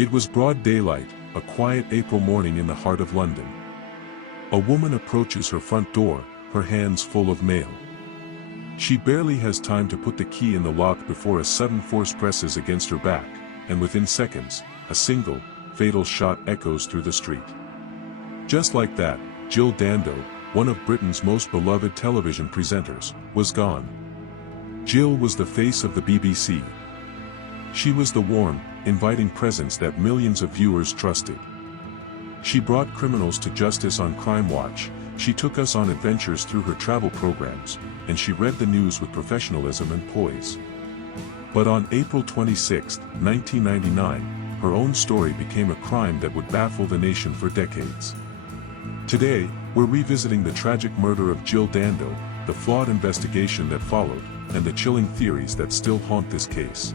It was broad daylight, a quiet April morning in the heart of London. A woman approaches her front door, her hands full of mail. She barely has time to put the key in the lock before a sudden force presses against her back, and within seconds, a single, fatal shot echoes through the street. Just like that, Jill Dando, one of Britain's most beloved television presenters, was gone. Jill was the face of the BBC. She was the warm, inviting presence that millions of viewers trusted. She brought criminals to justice on Crime Watch, she took us on adventures through her travel programs, and she read the news with professionalism and poise. But on April 26, 1999, her own story became a crime that would baffle the nation for decades. Today, we're revisiting the tragic murder of Jill Dando, the flawed investigation that followed, and the chilling theories that still haunt this case.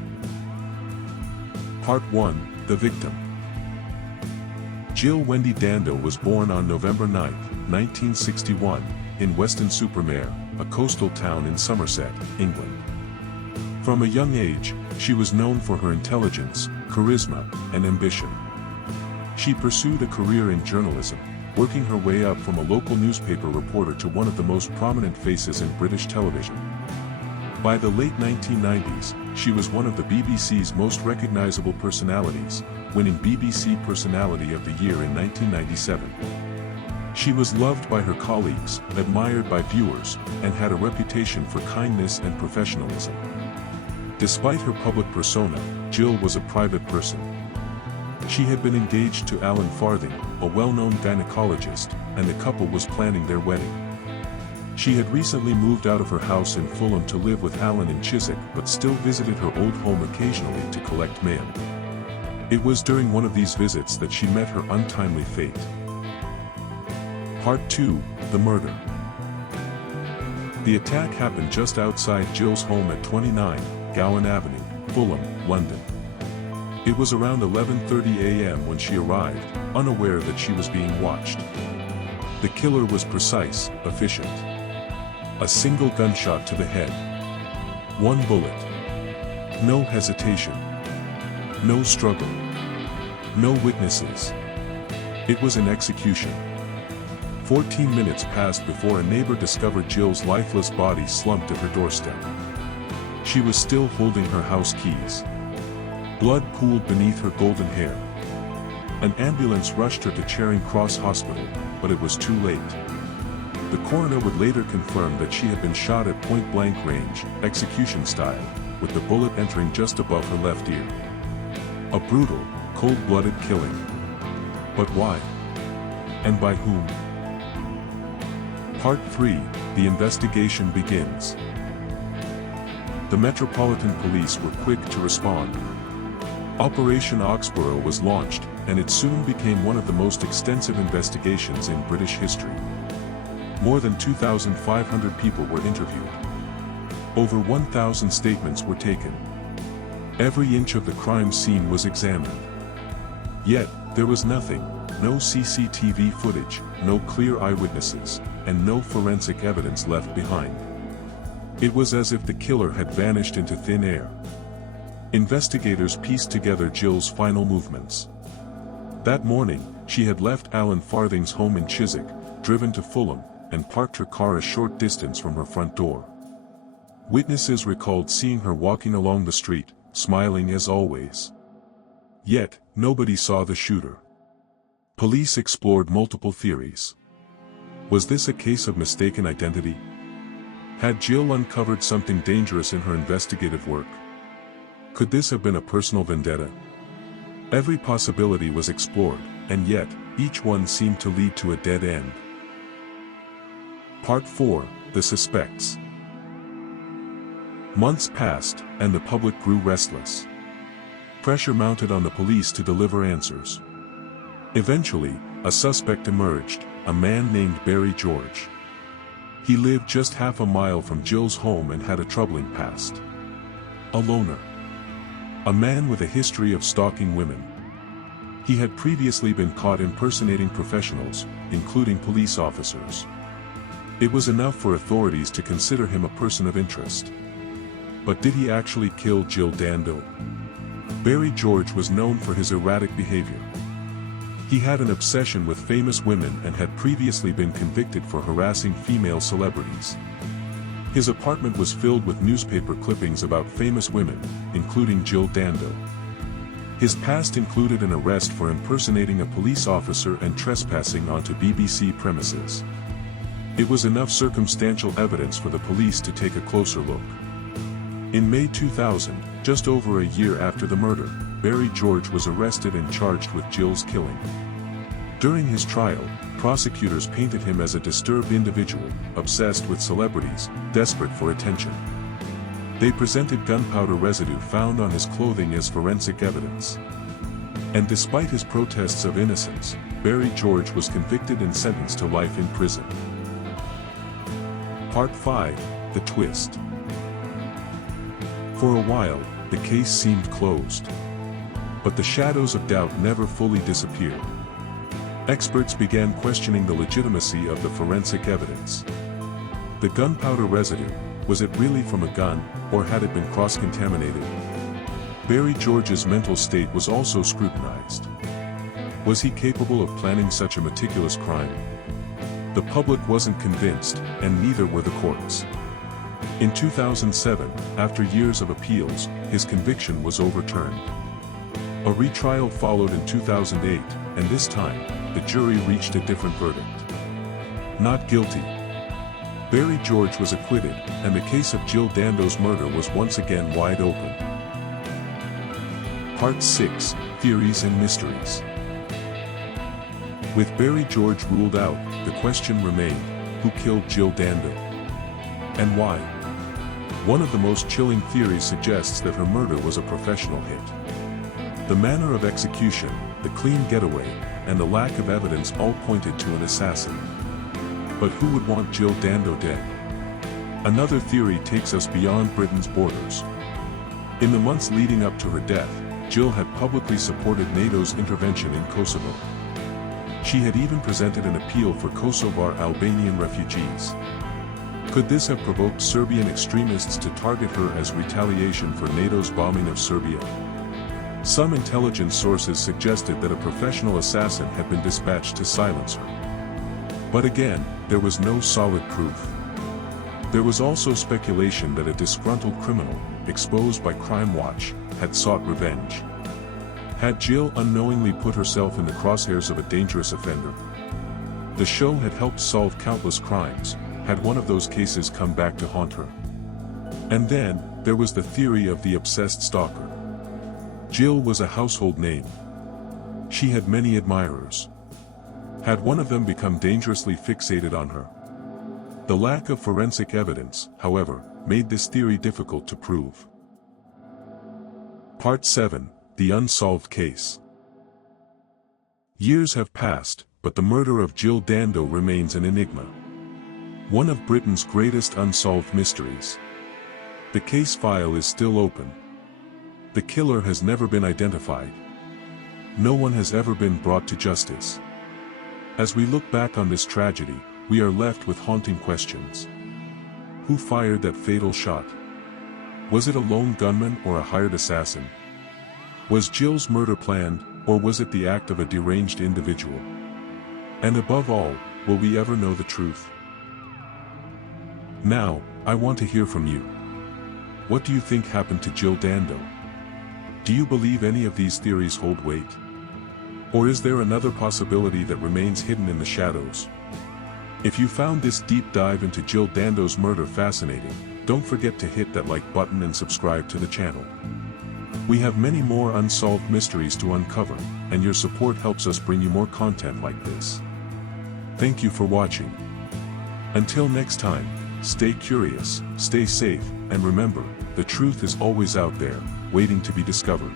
Part 1, The Victim. Jill Wendy Dando was born on November 9, 1961, in Weston-super-Mare, a coastal town in Somerset, England. From a young age, she was known for her intelligence, charisma, and ambition. She pursued a career in journalism, working her way up from a local newspaper reporter to one of the most prominent faces in British television. By the late 1990s, she was one of the BBC's most recognizable personalities, winning BBC Personality of the Year in 1997. She was loved by her colleagues, admired by viewers, and had a reputation for kindness and professionalism. Despite her public persona, Jill was a private person. She had been engaged to Alan Farthing, a well-known gynecologist, and the couple was planning their wedding. She had recently moved out of her house in Fulham to live with Alan in Chiswick but still visited her old home occasionally to collect mail. It was during one of these visits that she met her untimely fate. Part 2, The Murder. The attack happened just outside Jill's home at 29, Gowan Avenue, Fulham, London. It was around 11:30 a.m. when she arrived, unaware that she was being watched. The killer was precise, efficient. A single gunshot to the head. One bullet. No hesitation. No struggle. No witnesses. It was an execution. 14 minutes passed before a neighbor discovered Jill's lifeless body slumped at her doorstep. She was still holding her house keys. Blood pooled beneath her golden hair. An ambulance rushed her to Charing Cross Hospital, but it was too late. The coroner would later confirm that she had been shot at point-blank range, execution style, with the bullet entering just above her left ear. A brutal, cold-blooded killing. But why? And by whom? Part 3, The investigation begins. The Metropolitan Police were quick to respond. Operation Oxborough was launched, and it soon became one of the most extensive investigations in British history. More than 2,500 people were interviewed. Over 1,000 statements were taken. Every inch of the crime scene was examined. Yet, there was nothing, no CCTV footage, no clear eyewitnesses, and no forensic evidence left behind. It was as if the killer had vanished into thin air. Investigators pieced together Jill's final movements. That morning, she had left Alan Farthing's home in Chiswick, driven to Fulham, and parked her car a short distance from her front door. Witnesses recalled seeing her walking along the street, smiling as always. Yet, nobody saw the shooter. Police explored multiple theories. Was this a case of mistaken identity? Had Jill uncovered something dangerous in her investigative work? Could this have been a personal vendetta? Every possibility was explored, and yet, each one seemed to lead to a dead end. Part 4, The Suspects. Months passed, and the public grew restless. Pressure mounted on the police to deliver answers. Eventually, a suspect emerged, a man named Barry George. He lived just half a mile from Jill's home and had a troubling past. A loner. A man with a history of stalking women. He had previously been caught impersonating professionals, including police officers. It was enough for authorities to consider him a person of interest. But did he actually kill Jill Dando? Barry George was known for his erratic behavior. He had an obsession with famous women and had previously been convicted for harassing female celebrities. His apartment was filled with newspaper clippings about famous women, including Jill Dando. His past included an arrest for impersonating a police officer and trespassing onto BBC premises. It was enough circumstantial evidence for the police to take a closer look. In May 2000, just over a year after the murder, Barry George was arrested and charged with Jill's killing. During his trial, prosecutors painted him as a disturbed individual, obsessed with celebrities, desperate for attention. They presented gunpowder residue found on his clothing as forensic evidence. And despite his protests of innocence, Barry George was convicted and sentenced to life in prison. Part 5: The Twist. For a while, the case seemed closed. But the shadows of doubt never fully disappeared. Experts began questioning the legitimacy of the forensic evidence. The gunpowder residue, was it really from a gun, or had it been cross-contaminated? Barry George's mental state was also scrutinized. Was he capable of planning such a meticulous crime? The public wasn't convinced, and neither were the courts. In 2007, after years of appeals, his conviction was overturned. A retrial followed in 2008, and this time, the jury reached a different verdict. Not guilty. Barry George was acquitted, and the case of Jill Dando's murder was once again wide open. Part 6: Theories and Mysteries. With Barry George ruled out, the question remained: who killed Jill Dando? And why? One of the most chilling theories suggests that her murder was a professional hit. The manner of execution, the clean getaway, and the lack of evidence all pointed to an assassin. But who would want Jill Dando dead? Another theory takes us beyond Britain's borders. In the months leading up to her death, Jill had publicly supported NATO's intervention in Kosovo. She had even presented an appeal for Kosovar Albanian refugees. Could this have provoked Serbian extremists to target her as retaliation for NATO's bombing of Serbia? Some intelligence sources suggested that a professional assassin had been dispatched to silence her. But again, there was no solid proof. There was also speculation that a disgruntled criminal, exposed by Crime Watch, had sought revenge. Had Jill unknowingly put herself in the crosshairs of a dangerous offender? The show had helped solve countless crimes. Had one of those cases come back to haunt her? And then, there was the theory of the obsessed stalker. Jill was a household name. She had many admirers. Had one of them become dangerously fixated on her? The lack of forensic evidence, however, made this theory difficult to prove. Part 7: The Unsolved Case. Years have passed, but the murder of Jill Dando remains an enigma. One of Britain's greatest unsolved mysteries. The case file is still open. The killer has never been identified. No one has ever been brought to justice. As we look back on this tragedy, we are left with haunting questions. Who fired that fatal shot? Was it a lone gunman or a hired assassin? Was Jill's murder planned, or was it the act of a deranged individual? And above all, will we ever know the truth? Now, I want to hear from you. What do you think happened to Jill Dando? Do you believe any of these theories hold weight? Or is there another possibility that remains hidden in the shadows? If you found this deep dive into Jill Dando's murder fascinating, don't forget to hit that like button and subscribe to the channel. We have many more unsolved mysteries to uncover, and your support helps us bring you more content like this. Thank you for watching. Until next time, stay curious, stay safe, and remember, the truth is always out there, waiting to be discovered.